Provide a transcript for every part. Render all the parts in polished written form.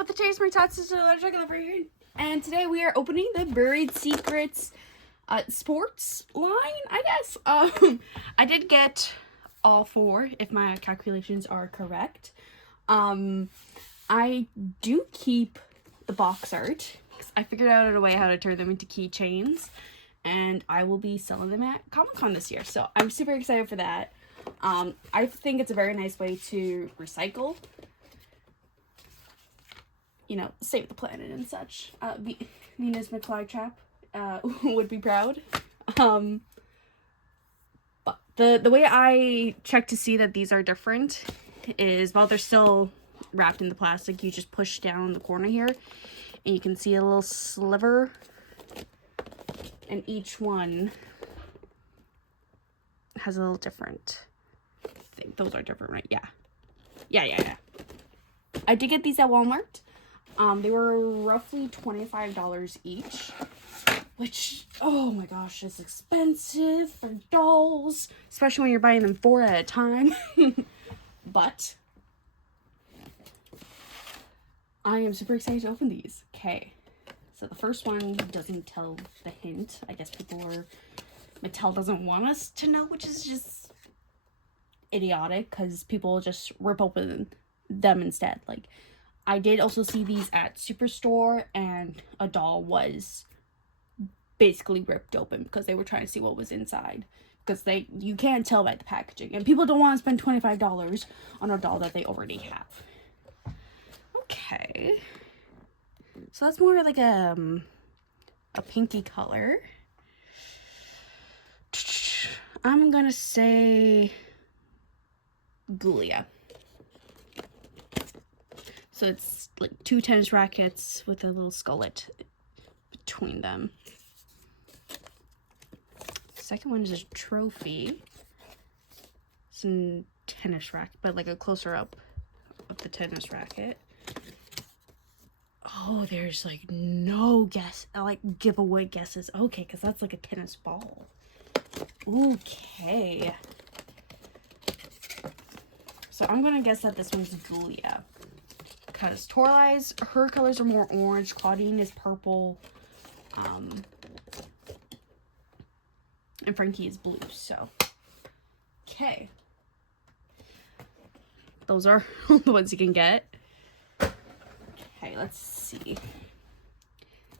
with the Chase My Tots is over here, and today we are opening the Buried Secrets sports line, I guess. I did get all four, if my calculations are correct. I do keep the box art, because I figured out a way how to turn them into keychains, and I will be selling them at Comic-Con this year, so I'm super excited for that. I think it's a very nice way to recycle, you know, save the planet and such. Venus McFlytrap would be proud. But the way I check to see that these are different is while they're still wrapped in the plastic, you just push down the corner here and you can see a little sliver, and each one has a little different thing. Those are different, right? Yeah. I did get these at Walmart. They were roughly $25 each, which, oh my gosh, is expensive for dolls, especially when you're buying them 4 at a time. But I am super excited to open these. Okay, so the first one doesn't tell the hint. I guess Mattel doesn't want us to know, which is just idiotic, because people just rip open them instead. Like, I did also see these at Superstore, and a doll was basically ripped open because they were trying to see what was inside, because you can't tell by the packaging, and people don't want to spend $25 on a doll that they already have. Okay, so that's more like a pinky color. I'm gonna say Ghoulia. So it's like 2 tennis rackets with a little skullet between them. The second one is a trophy. It's a tennis racket, but like a closer up of the tennis racket. Oh, there's like no giveaway guesses. Okay, because that's like a tennis ball. Okay. So I'm gonna guess that this one's Ghoulia, because Toralai's, her colors are more orange, Claudine is purple, and Frankie is blue, so. Okay. Those are the ones you can get. Okay, let's see.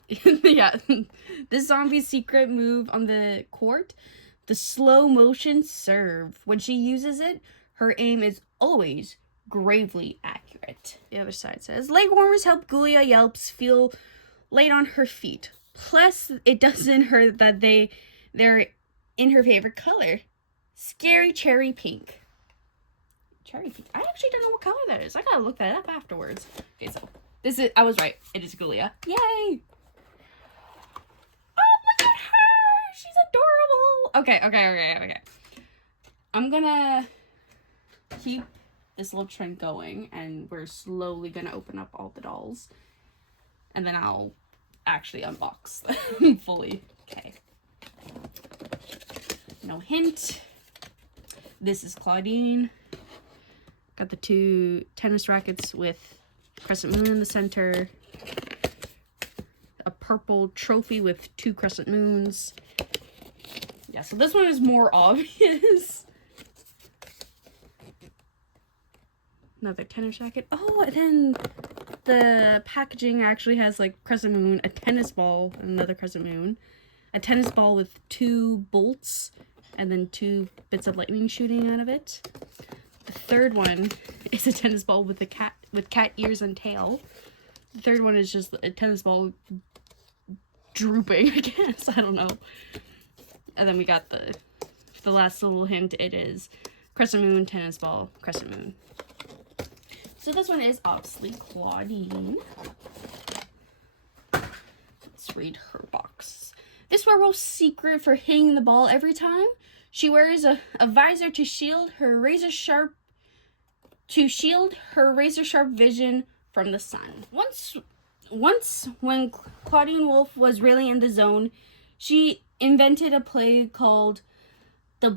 Yeah, this zombie's secret move on the court, the slow motion serve. When she uses it, her aim is always gravely accurate. The other side says, leg warmers help Ghoulia Yelps feel light on her feet. Plus, it doesn't hurt that they're in her favorite color, scary cherry pink. Cherry pink. I actually don't know what color that is. I gotta look that up afterwards. Okay, so I was right. It is Ghoulia. Yay! Oh, look at her! She's adorable. Okay. I'm gonna keep this little trend going, and we're slowly gonna open up all the dolls, and then I'll actually unbox them fully. Okay. No hint. This is Claudine. Got the 2 tennis rackets with crescent moon in the center. A purple trophy with 2 crescent moons. Yeah, so this one is more obvious. Another tennis racket. Oh, and then the packaging actually has like crescent moon, a tennis ball, another crescent moon, a tennis ball with 2 bolts, and then 2 bits of lightning shooting out of it. The third one is a tennis ball with cat ears and tail. The third one is just a tennis ball drooping, I guess. I don't know. And then we got the last little hint. It is crescent moon, tennis ball, crescent moon. So this one is obviously Claudine. Let's read her box. This werewolf's secret for hitting the ball every time. She wears a visor to shield her razor sharp vision from the sun. Once when Claudine Wolf was really in the zone, she invented a play called the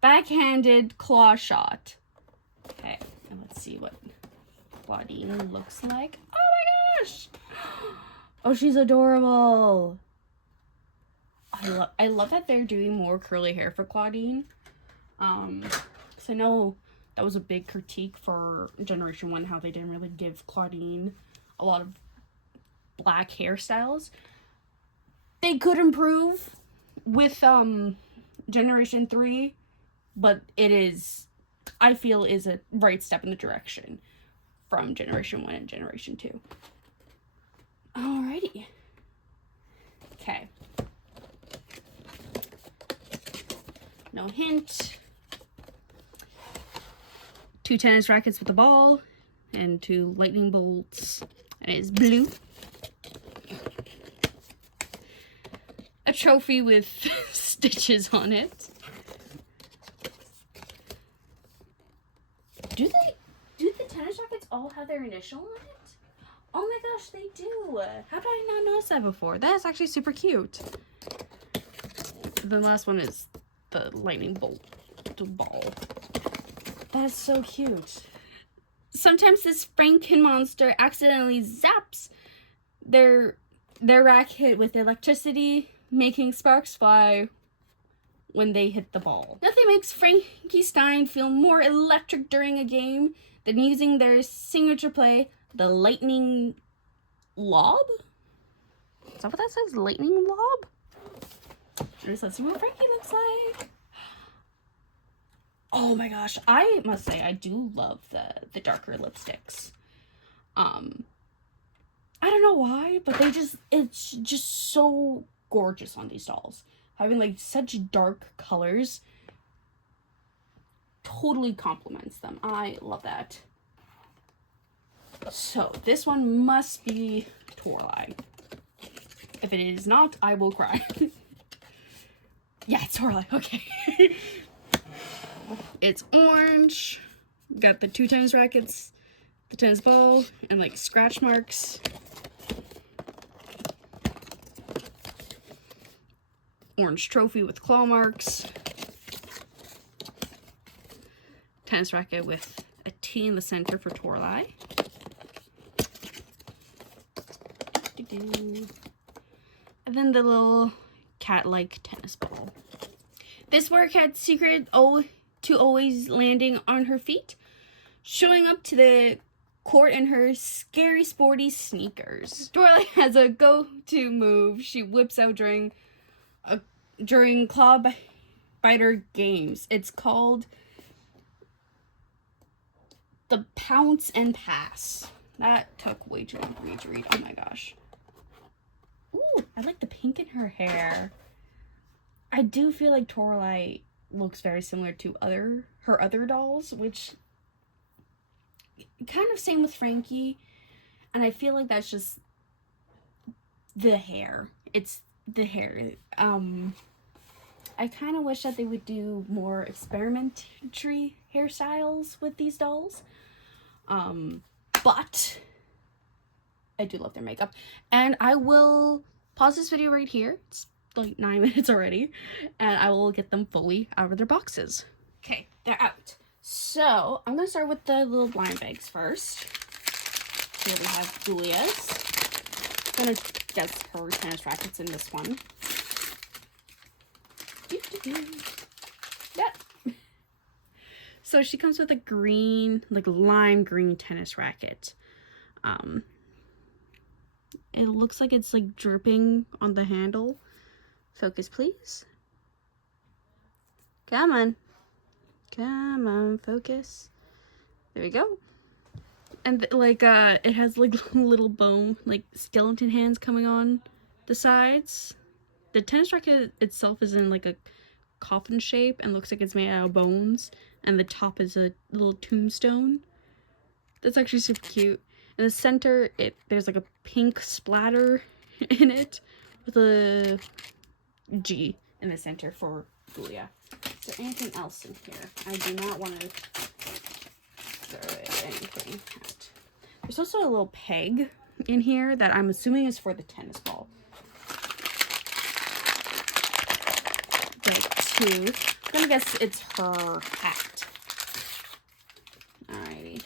backhanded claw shot. Okay, and let's see what Claudine looks like. Oh my gosh! Oh, she's adorable. I love that they're doing more curly hair for Claudine. Because I know that was a big critique for Generation 1, how they didn't really give Claudine a lot of black hairstyles. They could improve with Generation 3, but it is, I feel, is a right step in the direction from Generation 1 and Generation 2. Alrighty. Okay. No hint. 2 tennis rackets with a ball and 2 lightning bolts. And it's blue. A trophy with stitches on it. Do the tennis rackets all have their initial on it? Oh my gosh, they do. How did I not notice that before? That is actually super cute. The last one is the lightning bolt ball. That's so cute. Sometimes this Franken monster accidentally zaps their racket with electricity, making sparks fly when they hit the ball. Nothing makes Frankie Stein feel more electric during a game than using their signature play, the lightning lob? Is that what that says? Lightning lob? Let's see what Frankie looks like. Oh my gosh, I must say I do love the darker lipsticks. I don't know why, but it's just so gorgeous on these dolls. Having like such dark colors totally complements them. I love that. So this one must be Toralei. If it is not, I will cry. Yeah, it's Toralei. Okay. It's orange. Got the 2 tennis rackets, the tennis ball, and like scratch marks. Orange trophy with claw marks. Tennis racket with a T in the center for Toralei. And then the little cat-like tennis ball. This Werecat secret to always landing on her feet, showing up to the court in her scary sporty sneakers. Toralei has a go-to move she whips out during claw biter games. It's called the Pounce and Pass. That took way too long for me to read. Oh my gosh. Ooh, I like the pink in her hair. I do feel like Toralei looks very similar to her other dolls, which kind of same with Frankie, and I feel like that's just the hair. It's the hair. I kind of wish that they would do more experimentary hairstyles with these dolls, but I do love their makeup, and I will pause this video right here. It's like 9 minutes already, and I will get them fully out of their boxes. Okay, they're out. So I'm gonna start with the little blind bags first. Here we have Julia's. I'm gonna guess her tennis rackets in this one. Yep. So she comes with a green, like lime green tennis racket. It looks like it's like dripping on the handle. Focus, please. Come on. Come on, focus. There we go. And it has like little bone, like skeleton hands coming on the sides. The tennis racket itself is in like a coffin shape and looks like it's made out of bones. And the top is a little tombstone. That's actually super cute. In the center, there's like a pink splatter in it with a G in the center for Julia. Is there anything else in here? I do not want to throw anything out. There's also a little peg in here that I'm assuming is for the tennis ball. Like 2. I'm gonna guess it's her hat. Alrighty.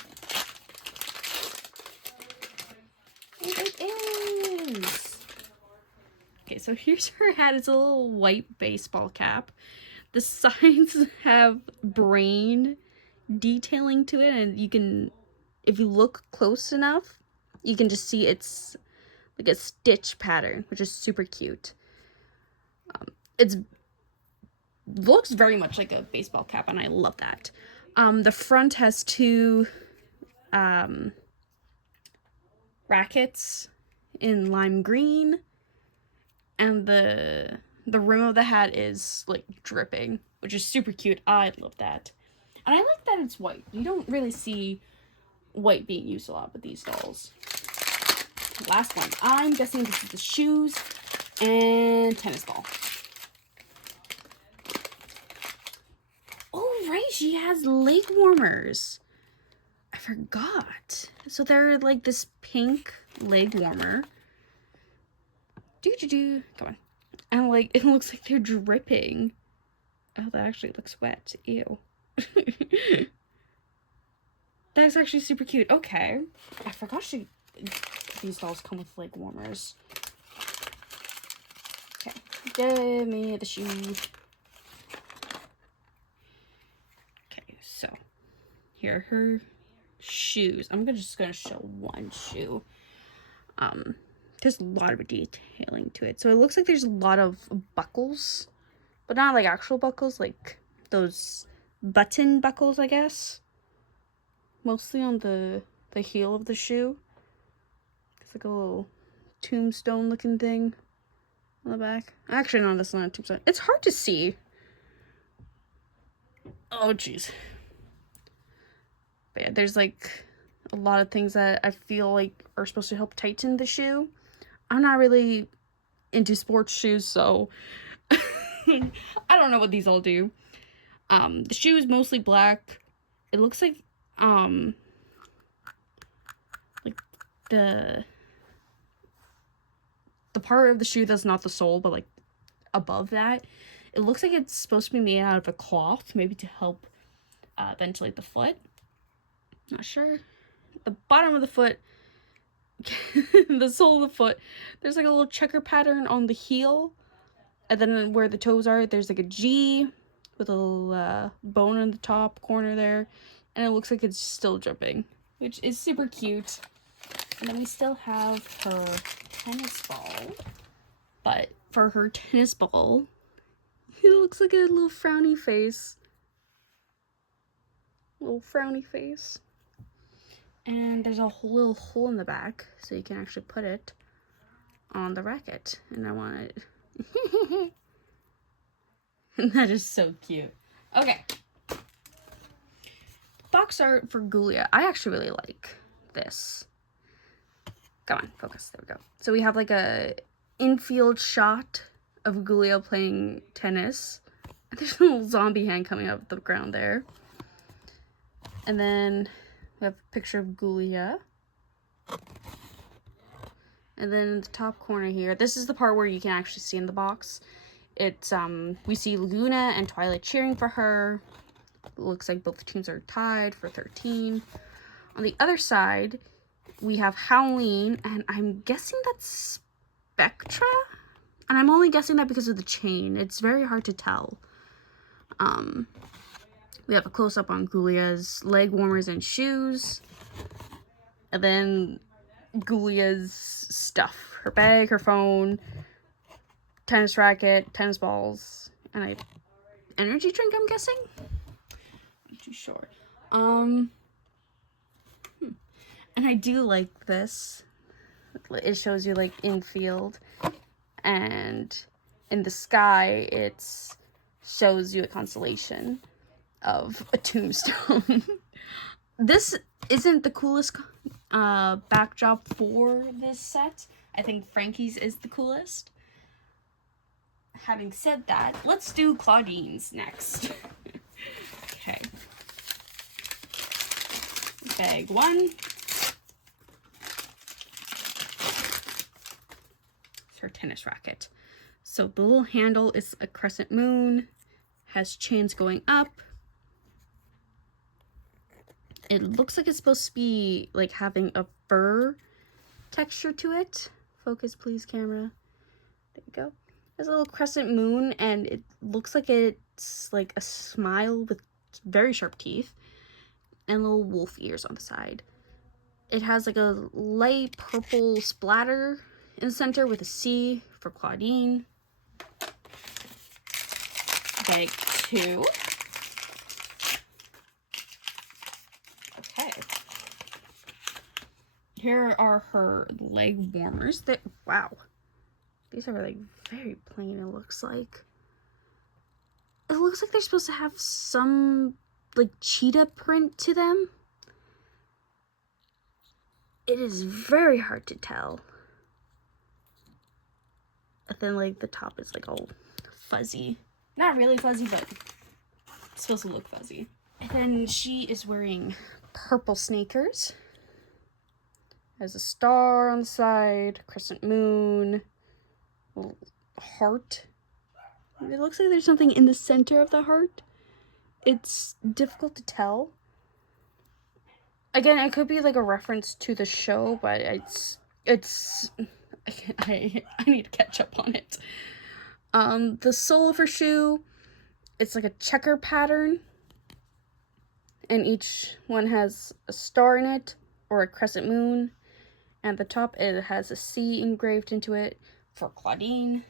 so here's her hat. It's a little white baseball cap. The sides have brain detailing to it, and you can, if you look close enough, you can just see it's like a stitch pattern, which is super cute. It looks very much like a baseball cap, and I love that. The front has two rackets in lime green, and the rim of the hat is like dripping, which is super cute. I love that. And I like that it's white. You don't really see white being used a lot with these dolls. Last one. I'm guessing this is the shoes and tennis ball. Oh, right. She has leg warmers. I forgot. So they're like this pink leg warmer. Come on. And like, it looks like they're dripping. Oh, that actually looks wet. Ew. That's actually super cute. Okay. I forgot these dolls come with leg warmers. Okay. Give me the shoe. Okay, so here are her shoes. I'm just gonna show one shoe. There's a lot of detailing to it. So it looks like there's a lot of buckles, but not like actual buckles, like those button buckles, I guess. Mostly on the heel of the shoe. It's like a little tombstone looking thing on the back. Actually, no, that's not a tombstone. It's hard to see. Oh, jeez. But yeah, there's like a lot of things that I feel like are supposed to help tighten the shoe. I'm not really into sports shoes, so I don't know what these all do. The shoe is mostly black. It looks like the part of the shoe that's not the sole, but like above that, it looks like it's supposed to be made out of a cloth, maybe to help ventilate the foot. Not sure. The bottom of the foot, the sole of the foot, there's like a little checker pattern on the heel, and then where the toes are, there's like a G with a little bone in the top corner there, and it looks like it's still dripping, which is super cute. And then we still have her tennis ball, but for her tennis ball, it looks like a little frowny face. Little frowny face. And there's a little hole in the back, so you can actually put it on the racket. And I want it. And that is so cute. Okay. Box art for Ghoulia. I actually really like this. Come on, focus. There we go. So we have like a infield shot of Ghoulia playing tennis. And there's a little zombie hand coming out of the ground there. And then we have a picture of Ghoulia. And then in the top corner here, this is the part where you can actually see in the box. It's, we see Luna and Twilight cheering for her. It looks like both teams are tied for 13. On the other side, we have Howleen, and I'm guessing that's Spectra? And I'm only guessing that because of the chain. It's very hard to tell. We have a close-up on Ghoulia's leg warmers and shoes. And then Ghoulia's stuff. Her bag, her phone, tennis racket, tennis balls, and an energy drink, I'm guessing? I'm too sure. And I do like this. It shows you like infield, and in the sky it shows you a constellation of a tombstone. This isn't the coolest backdrop for this set. I think Frankie's is the coolest. Having said that, let's do Claudine's next. Okay. Bag one. It's her tennis racket. So the little handle is a crescent moon, has chains going up. It looks like it's supposed to be like having a fur texture to it. Focus, please, camera. There you go. There's a little crescent moon, and it looks like it's like a smile with very sharp teeth and little wolf ears on the side. It has like a light purple splatter in the center with a C for Claudine. Bag 2. Okay. Here are her leg warmers. Wow. These are like very plain, it looks like. It looks like they're supposed to have some like cheetah print to them. It is very hard to tell. And then like the top is like all fuzzy. Not really fuzzy, but it's supposed to look fuzzy. And then she is wearing purple sneakers. Has a star on the side, crescent moon, little heart. It looks like there's something in the center of the heart. It's difficult to tell. Again, it could be like a reference to the show, but I need to catch up on it. The sole of her shoe, it's like a checker pattern, and each one has a star in it or a crescent moon. And the top, it has a C engraved into it for Claudine.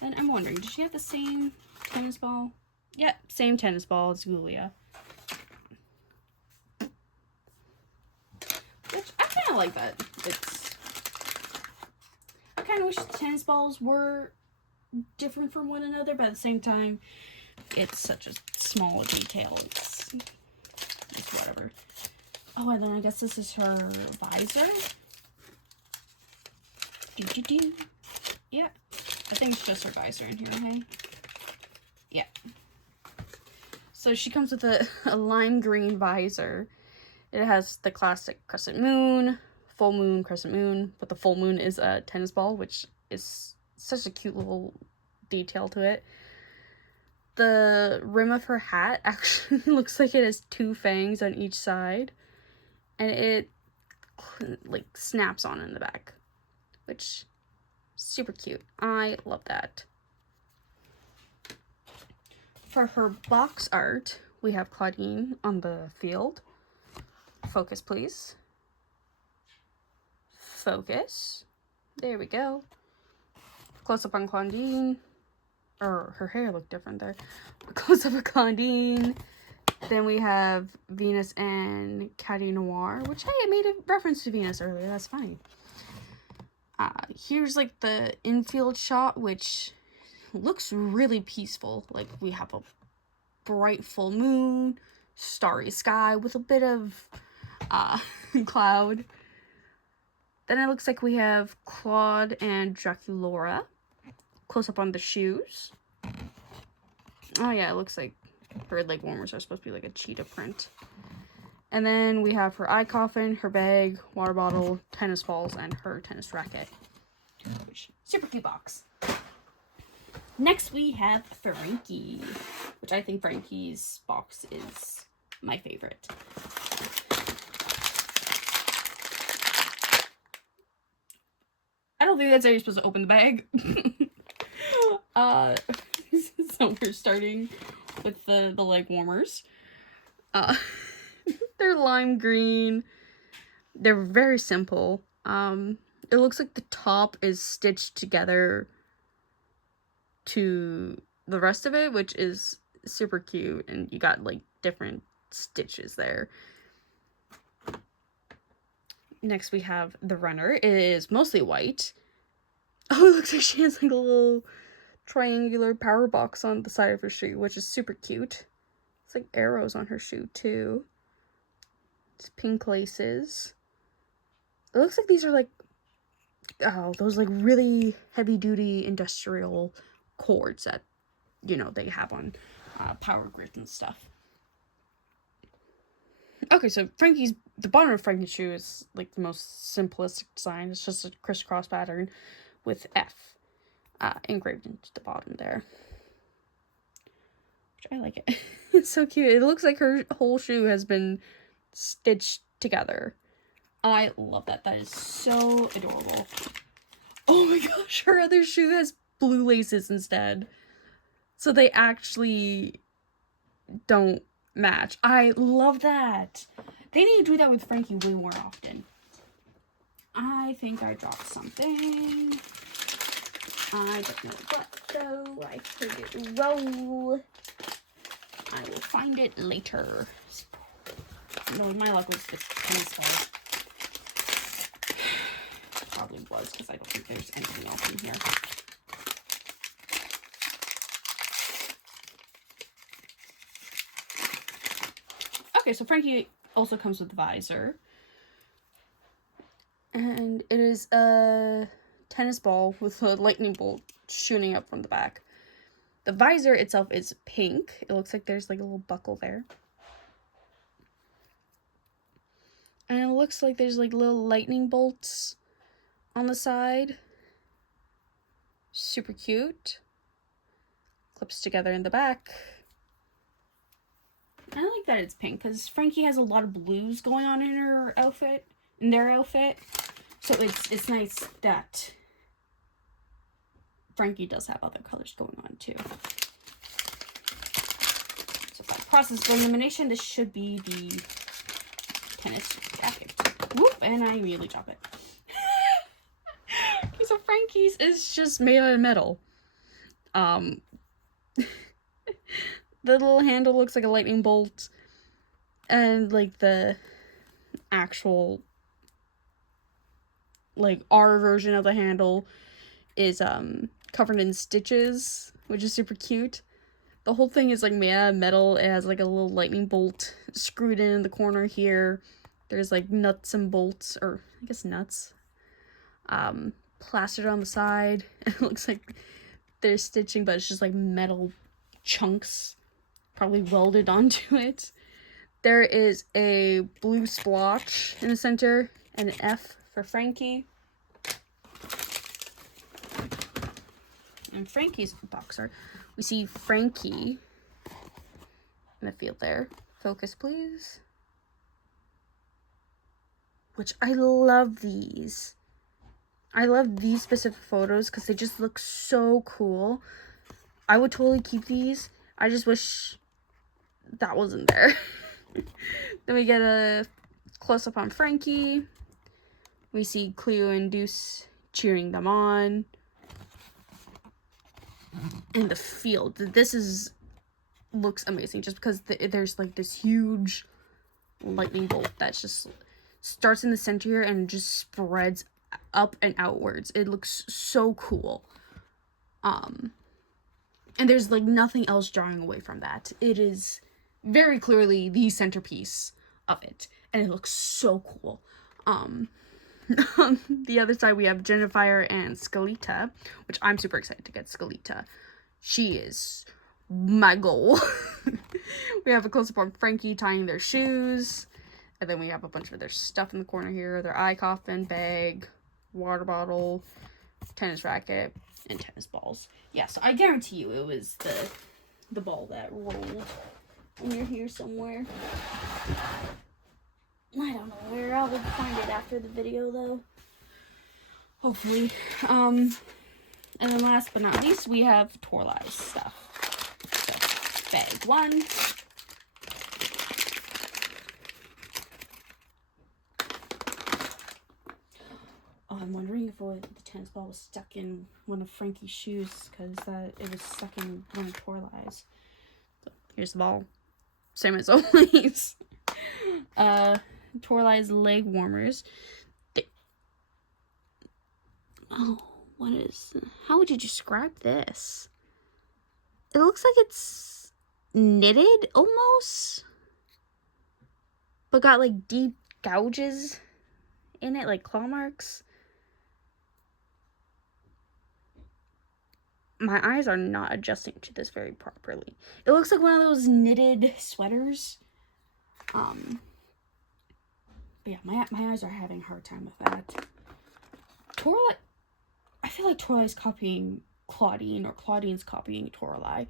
And I'm wondering, does she have the same tennis ball? Yeah, same tennis ball as Julia. Which, I kind of like that. I kind of wish the tennis balls were different from one another, but at the same time, it's such a small detail. It's whatever. Oh, and then I guess this is her visor. Yeah, I think it's just her visor in here, okay? Yeah. So she comes with a lime green visor. It has the classic crescent moon, full moon, crescent moon, but the full moon is a tennis ball, which is such a cute little detail to it. The rim of her hat actually looks like it has 2 fangs on each side. And it like snaps on in the back, which super cute. I love that. For her box art, we have Claudine on the field. Focus, please. Focus. There we go. Close up on Claudine. Or her hair looked different there. Close up of Claudine. Then we have Venus and Caddy Noir, which I made a reference to Venus earlier. That's funny. Here's like the infield shot, which looks really peaceful. Like we have a bright full moon, starry sky with a bit of cloud. Then it looks like we have Claude and Draculaura. Close up on the shoes. Oh yeah, it looks like her leg warmers are supposed to be like a cheetah print. And then we have her eye coffin, her bag, water bottle, tennis balls, and her tennis racket. Which, super cute box. Next we have Frankie, which I think Frankie's box is my favorite. I don't think that's how you're supposed to open the bag. So we're starting with the leg warmers. They're lime green. They're very simple. It looks like the top is stitched together to the rest of it, which is super cute, and you got like different stitches there. Next we have the runner. It is mostly white. Oh, it looks like she has like a little triangular power box on the side of her shoe, which is super cute. It's like arrows on her shoe too. It's pink laces. It looks like these are like, oh, those like really heavy duty industrial cords that, you know, they have on power grids and stuff. Okay, so the bottom of Frankie's shoe is like the most simplistic design. It's just a crisscross pattern with F engraved into the bottom there. Which I like it. It's so cute. It looks like her whole shoe has been stitched together. I love that. That is so adorable. Oh my gosh, her other shoe has blue laces instead. So they actually don't match. I love that. They need to do that with Frankie way more often. I think I dropped something. I don't know what though. I heard it roll. I will find it later. No, my luck was the tennis ball. Probably was, because I don't think there's anything else in here. Okay, so Frankie also comes with a visor. And it is a tennis ball with a lightning bolt shooting up from the back. The visor itself is pink. It looks like there's like a little buckle there. And it looks like there's like little lightning bolts on the side. Super cute. Clips together in the back. I like that it's pink because Frankie has a lot of blues going on in her outfit, in their outfit. So it's nice that Frankie does have other colors going on too. So by process of elimination, this should be the tennis jacket. Whoop, and I immediately drop it. Okay, so Frankie's is just made out of metal. The little handle looks like a lightning bolt, and like the actual like our version of the handle is covered in stitches, which is super cute. The whole thing is like made out of metal. It has like a little lightning bolt screwed in the corner here. There's like nuts and bolts, or I guess nuts, plastered on the side. It looks like there's stitching, but it's just like metal chunks probably welded onto it. There is a blue splotch in the center and an F for Frankie. And Frankie's boxer. We see Frankie in the field there. Focus, please. Which I love these. I love these specific photos because they just look so cool. I would totally keep these. I just wish that wasn't there. Then we get a close-up on Frankie. We see Cleo and Deuce cheering them on. In the field. This looks amazing just because there's like this huge lightning bolt that just starts in the center here and just spreads up and outwards. It looks so cool. And there's like nothing else drawing away from that. It is very clearly the centerpiece of it, and it looks so cool. On the other side, we have Jennifer and Skelita, which I'm super excited to get Skelita. She is my goal. We have a close-up on Frankie tying their shoes, and then we have a bunch of their stuff in the corner here. Their eye coffin, bag, water bottle, tennis racket, and tennis balls. Yeah, so I guarantee you it was the ball that rolled. And you're here somewhere. I don't know where. I will find it after the video, though. Hopefully. And then last but not least, we have Toralai's stuff. So, bag one. Oh, I'm wondering if the tennis ball was stuck in one of Frankie's shoes, because it was stuck in one of Toralai's. So, here's the ball. Same as always. Toralai's leg warmers. How would you describe this? It looks like it's knitted almost, but got like deep gouges in it, like claw marks. My eyes are not adjusting to this very properly. It looks like one of those knitted sweaters. But yeah, my eyes are having a hard time with that. Toralai, I feel like Toralai's copying Claudine, or Claudine's copying Toralai,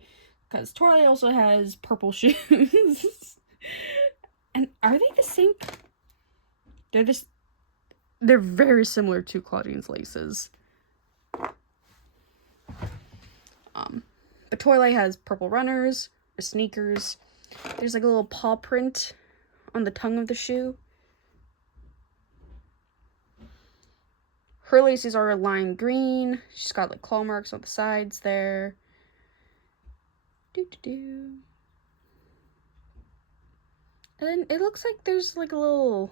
because Toralai also has purple shoes. And are they the same? They're very similar to Claudine's laces. But Toralei has purple runners, or sneakers. There's like a little paw print on the tongue of the shoe. Her laces are lime green. She's got like claw marks on the sides there. And then it looks like there's like a little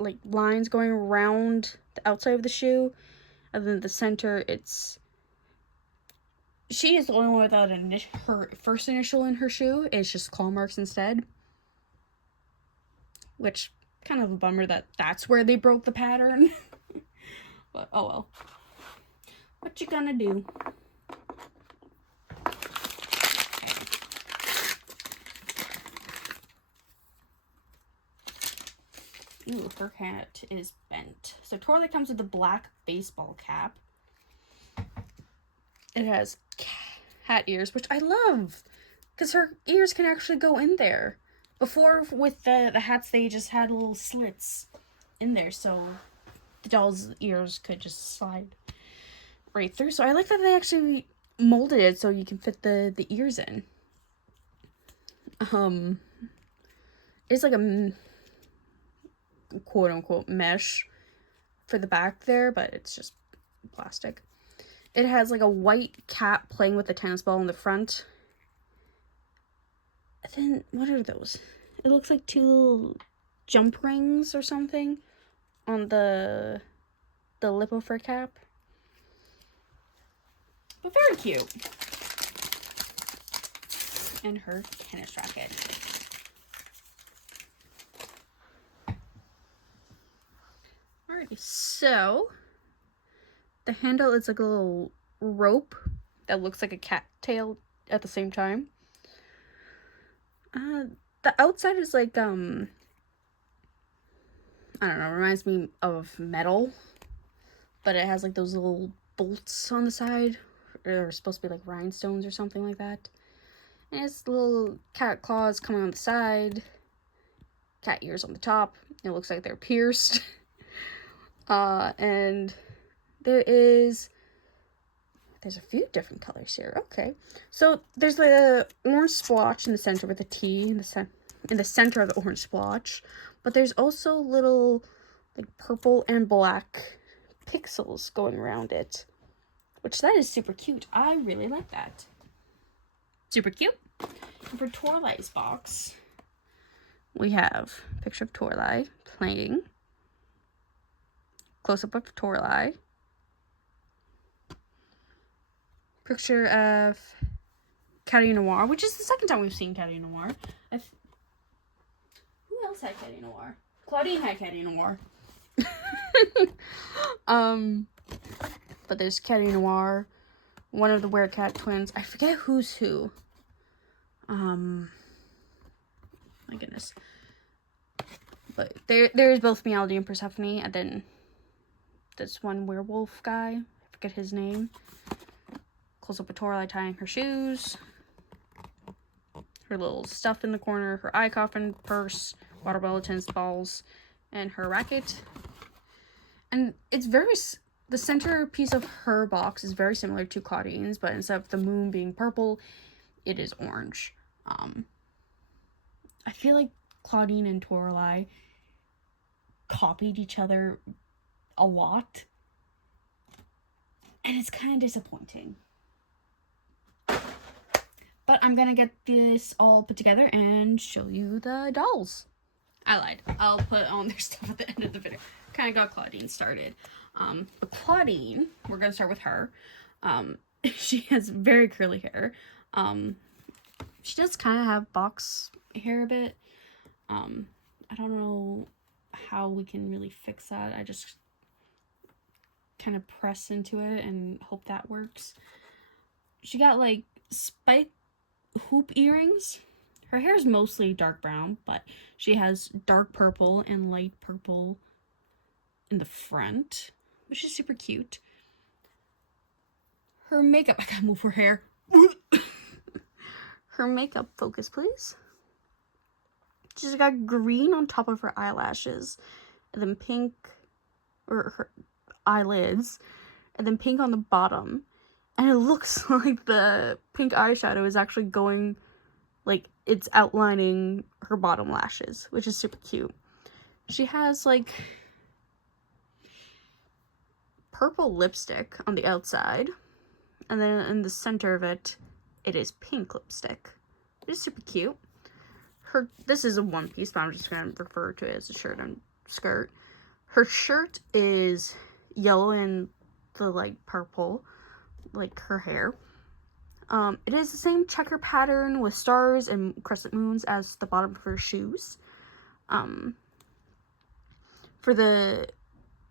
like lines going around the outside of the shoe. And then the center, she is the only one without her first initial in her shoe. It's just claw marks instead. Which, kind of a bummer that that's where they broke the pattern. But, oh well. What you gonna do? Ooh, her hat is bent. So Toralei comes with a black baseball cap. It has cat ears, which I love, because her ears can actually go in there. Before, with the hats, they just had little slits in there, so the doll's ears could just slide right through. So I like that they actually molded it so you can fit the ears in. It's like a quote-unquote mesh for the back there, but it's just plastic. It has like a white cat playing with a tennis ball in the front. And then, what are those? It looks like two little jump rings or something on the lip of her cap. But very cute. And her tennis racket. Alrighty, so the handle is like a little rope that looks like a cat tail at the same time. The outside is like, I don't know, reminds me of metal. But it has like those little bolts on the side. They're supposed to be like rhinestones or something like that. And it's little cat claws coming on the side. Cat ears on the top. It looks like they're pierced. And there's a few different colors here. Okay. So there's the orange splotch in the center with a T in the center of the orange splotch. But there's also little like purple and black pixels going around it. Which that is super cute. I really like that. Super cute. And for Toralei's box, we have a picture of Toralei playing. Close-up of Toralei. Picture of Caddy Noir, which is the second time we've seen Caddy Noir. Who else had Caddy Noir? Claudine had Caddy Noir. But there's Caddy Noir, one of the Werecat twins. I forget who's who. My goodness. But there's both Meowdy and Persephone, and then this one werewolf guy. I forget his name. Close up of Toralei tying her shoes. Her little stuff in the corner. Her eye coffin, purse, water bottle, tennis balls, and her racket. And it's the center piece of her box is very similar to Claudine's, but instead of the moon being purple, it is orange. I feel like Claudine and Toralei copied each other a lot, and it's kind of disappointing. But I'm gonna get this all put together and show you the dolls. I lied. I'll put on their stuff at the end of the video. Kind of got Claudine started. But Claudine, we're gonna start with her. She has very curly hair. She does kind of have box hair a bit. I don't know how we can really fix that. I just kind of press into it and hope that works. She got like spike hoop earrings. Her hair is mostly dark brown, but she has dark purple and light purple in the front, which is super cute. Her makeup, I gotta move her hair. Her makeup, focus please. She's got green on top of her eyelashes, and then pink, or her eyelids, and then pink on the bottom. And it looks like the pink eyeshadow is actually going, like, it's outlining her bottom lashes, which is super cute. She has, like, purple lipstick on the outside. And then in the center of it, it is pink lipstick. It's super cute. This is a one piece, but I'm just going to refer to it as a shirt and skirt. Her shirt is yellow and the, like, purple, like her hair. It is the same checker pattern with stars and crescent moons as the bottom of her shoes. For the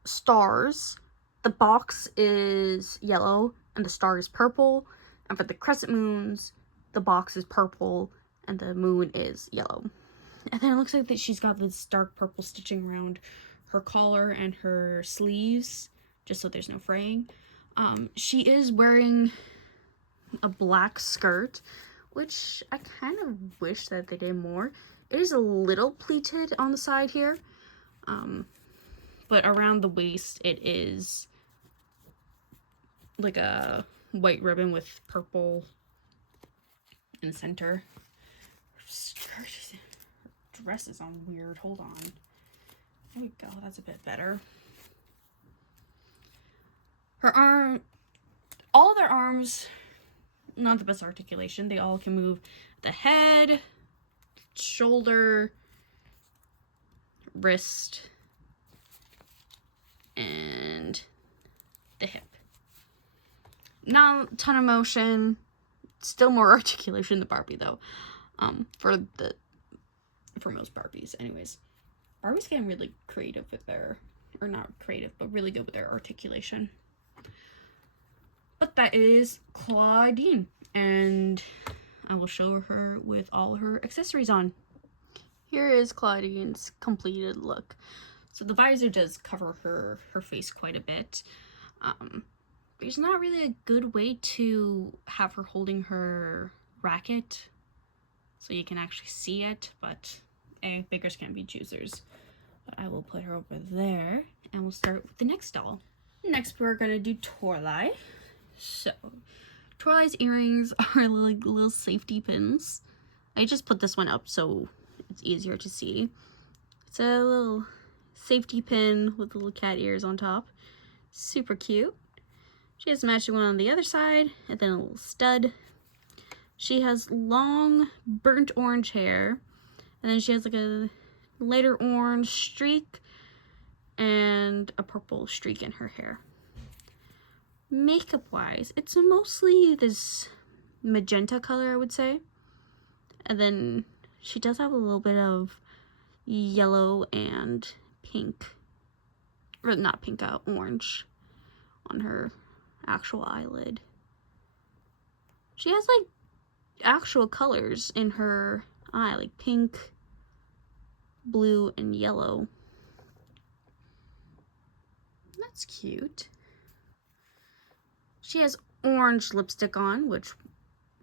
stars, the box is yellow and the star is purple. And for the crescent moons, the box is purple and the moon is yellow. And then it looks like that she's got this dark purple stitching around her collar and her sleeves, just so there's no fraying. She is wearing a black skirt, which I kind of wish that they did more. It is a little pleated on the side here, but around the waist it is like a white ribbon with purple in the center. Her dress is on weird. Hold on. There we go. That's a bit better. Her arm, all of their arms, not the best articulation. They all can move the head, shoulder, wrist, and the hip. Not a ton of motion. Still more articulation than Barbie though. For most Barbies, anyways. Barbie's getting really creative with their, or not creative, but really good with their articulation. But that is Claudine, and I will show her with all her accessories on. Here is Claudine's completed look. So the visor does cover her face quite a bit. There's not really a good way to have her holding her racket so you can actually see it, but beggars can't be choosers. But I will put her over there, and we'll start with the next doll. Next, we're gonna do Toralei. So, Toralei's earrings are like little safety pins. I just put this one up so it's easier to see. It's a little safety pin with little cat ears on top. Super cute. She has a matching one on the other side, and then a little stud. She has long burnt orange hair, and then she has like a lighter orange streak and a purple streak in her hair. Makeup wise, it's mostly this magenta color, I would say. And then she does have a little bit of yellow and pink, or not pink, orange on her actual eyelid. She has like actual colors in her eye, like pink, blue, and yellow. That's cute. She has orange lipstick on, which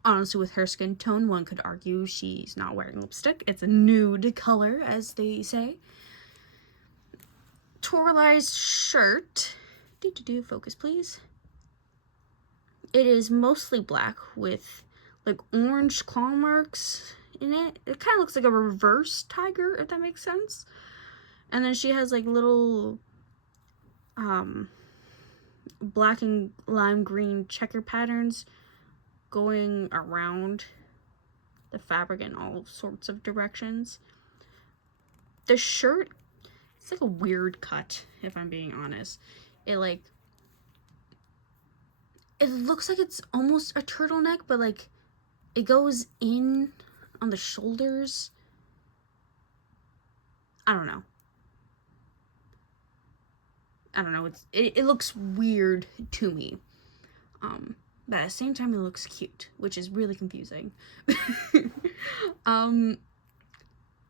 honestly with her skin tone, one could argue she's not wearing lipstick. It's a nude color, as they say. Toralei's shirt, focus please. It is mostly black with like orange claw marks in it. It kind of looks like a reverse tiger, if that makes sense. And then she has like little black and lime green checker patterns going around the fabric in all sorts of directions. The shirt, it's like a weird cut, if I'm being honest. It looks like it's almost a turtleneck, but like it goes in on the shoulders. I don't know. It looks weird to me. But at the same time, it looks cute, which is really confusing.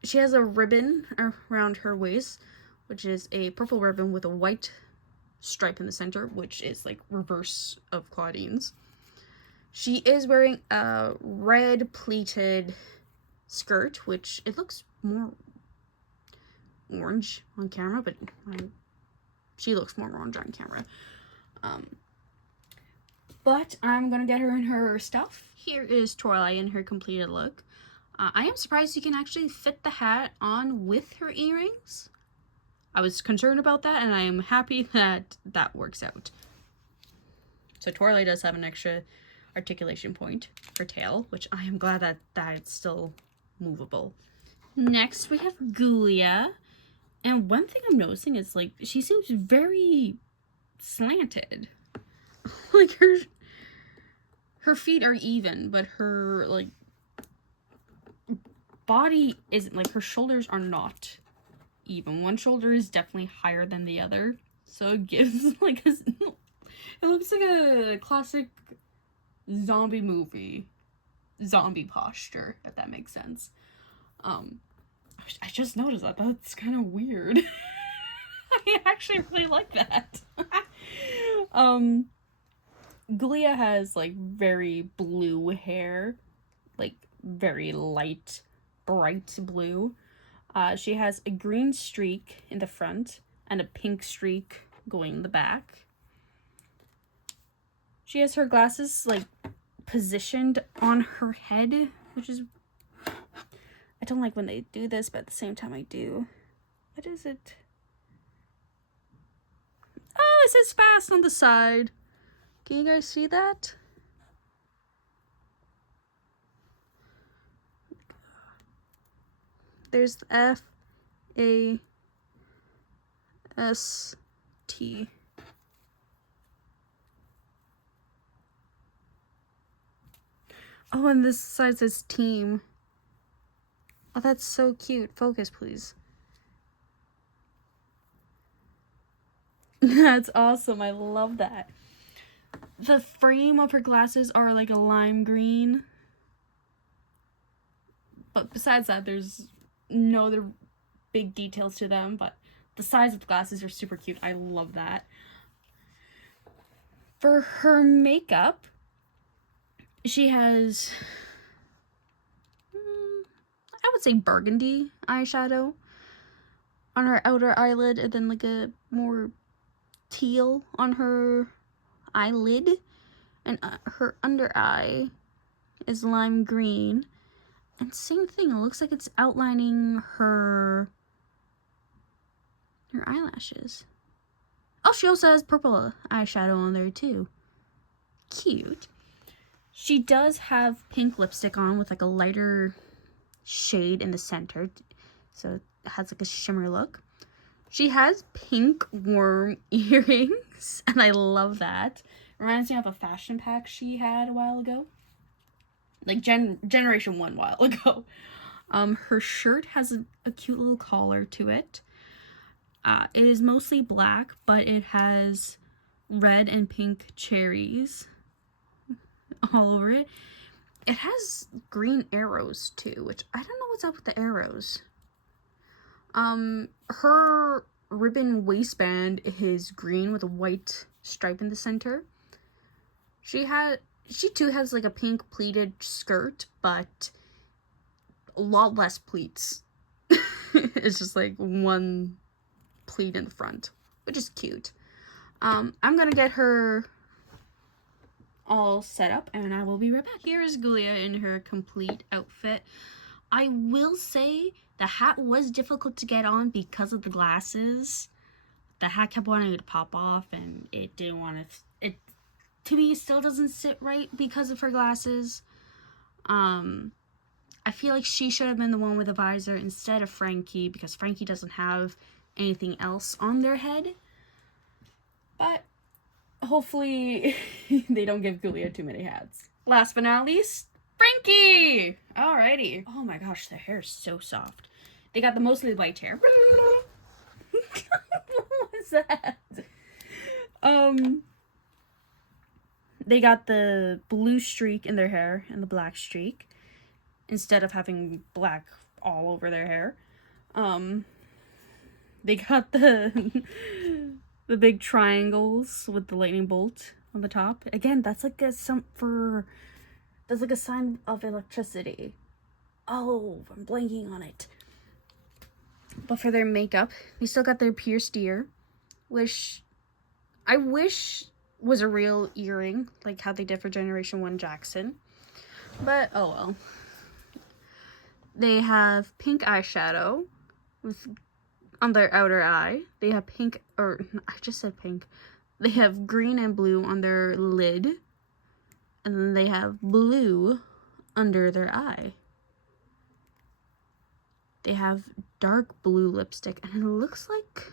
She has a ribbon around her waist, which is a purple ribbon with a white stripe in the center, which is like reverse of Claudine's. She is wearing a red pleated skirt, which it looks more orange on camera, but she looks more orange on camera. But I'm gonna get her in her stuff. Here is Toralei in her completed look. I am surprised you can actually fit the hat on with her earrings. I was concerned about that, and I am happy that that works out. So Toralei does have an extra articulation point for tail, which I am glad that it's still movable. Next, we have Ghoulia. And one thing I'm noticing is, like, she seems very slanted. Like, her feet are even, but her, like, body isn't. Like, her shoulders are not even. One shoulder is definitely higher than the other. So it gives, like, it looks like a classic zombie movie. Zombie posture, if that makes sense. I just noticed that. That's kind of weird. I actually really like that. Ghoulia has, like, very blue hair. Like, very light, bright blue. She has a green streak in the front and a pink streak going in the back. She has her glasses, like, positioned on her head, which is... I don't like when they do this, but at the same time I do. What is it? Oh, it says fast on the side. Can you guys see that? There's the F-A-S-T. Oh, and this side says team. Oh, that's so cute. Focus, please. That's awesome. I love that. The frame of her glasses are like a lime green. But besides that, there's no other big details to them. But the size of the glasses are super cute. I love that. For her makeup, she has... I would say burgundy eyeshadow on her outer eyelid, and then like a more teal on her eyelid, and her under eye is lime green, and same thing, it looks like it's outlining her eyelashes. Oh, she also has purple eyeshadow on there too. Cute. She does have pink lipstick on with like a lighter shade in the center, so it has like a shimmer look. She has pink worm earrings, and I love that. Reminds me of a fashion pack she had a while ago, like generation 1 while ago. Her shirt has a cute little collar to it. It is mostly black, but it has red and pink cherries all over it. It has green arrows too, which I don't know what's up with the arrows. Her ribbon waistband is green with a white stripe in the center. She too has like a pink pleated skirt, but a lot less pleats. It's just like one pleat in the front, which is cute. I'm gonna get her all set up and I will be right back. Here is Ghoulia in her complete outfit. I will say the hat was difficult to get on because of the glasses. The hat kept wanting to pop off and it didn't want to... It, to me, still doesn't sit right because of her glasses. I feel like she should have been the one with a visor instead of Frankie, because Frankie doesn't have anything else on their head. But hopefully they don't give Ghoulia too many hats. Last but not least, Frankie! Alrighty. Oh my gosh, their hair is so soft. They got the mostly white hair. What was that? They got the blue streak in their hair and the black streak, instead of having black all over their hair. They got the the big triangles with the lightning bolt on the top. Again, that's like that's like a sign of electricity. Oh, I'm blanking on it. But for their makeup, they still got their pierced ear, which I wish was a real earring, like how they did for Generation 1 Jackson. But, oh well. They have pink eyeshadow on their outer eye. They have pink, or I just said pink. They have green and blue on their lid. And then they have blue under their eye. They have dark blue lipstick, and it looks like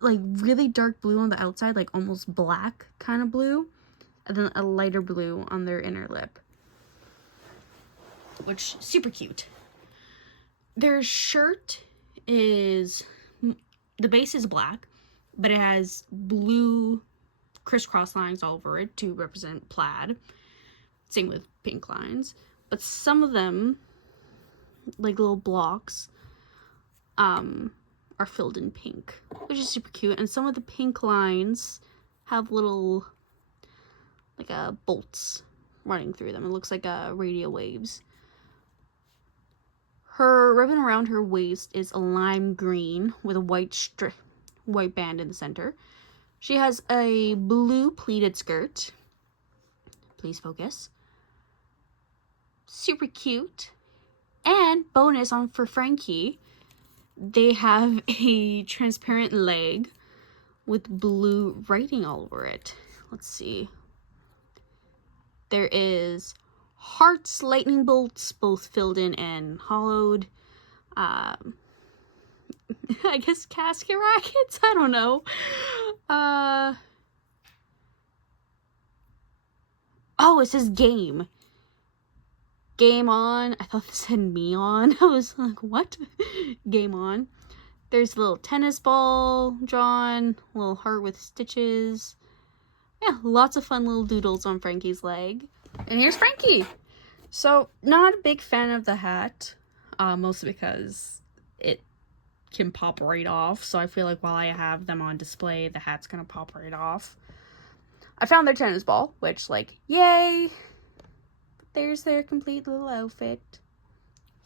really dark blue on the outside, like almost black kind of blue, and then a lighter blue on their inner lip, which super cute. Their shirt is, the base is black, but it has blue crisscross lines all over it to represent plaid. Same with pink lines, but some of them, like little blocks, are filled in pink, which is super cute. And some of the pink lines have little, like, bolts running through them. It looks like radio waves. Her ribbon around her waist is a lime green with a white band in the center. She has a blue pleated skirt. Please focus. Super cute. And bonus for Frankie, they have a transparent leg with blue writing all over it. Let's see. There is hearts, lightning bolts, both filled in and hollowed. I guess casket rackets? I don't know. Oh, it says game. Game on. I thought this said me on. I was like, what? Game on. There's a little tennis ball drawn, a little heart with stitches. Yeah, lots of fun little doodles on Frankie's leg. And here's Frankie. So, not a big fan of the hat, mostly because it can pop right off. So I feel like while I have them on display, the hat's gonna pop right off. I found their tennis ball, which, like, yay! There's their complete little outfit.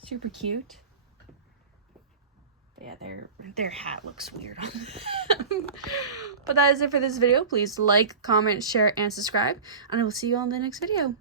Super cute. But yeah, their hat looks weird on them. But that is it for this video. Please like, comment, share, and subscribe. And I will see you on the next video.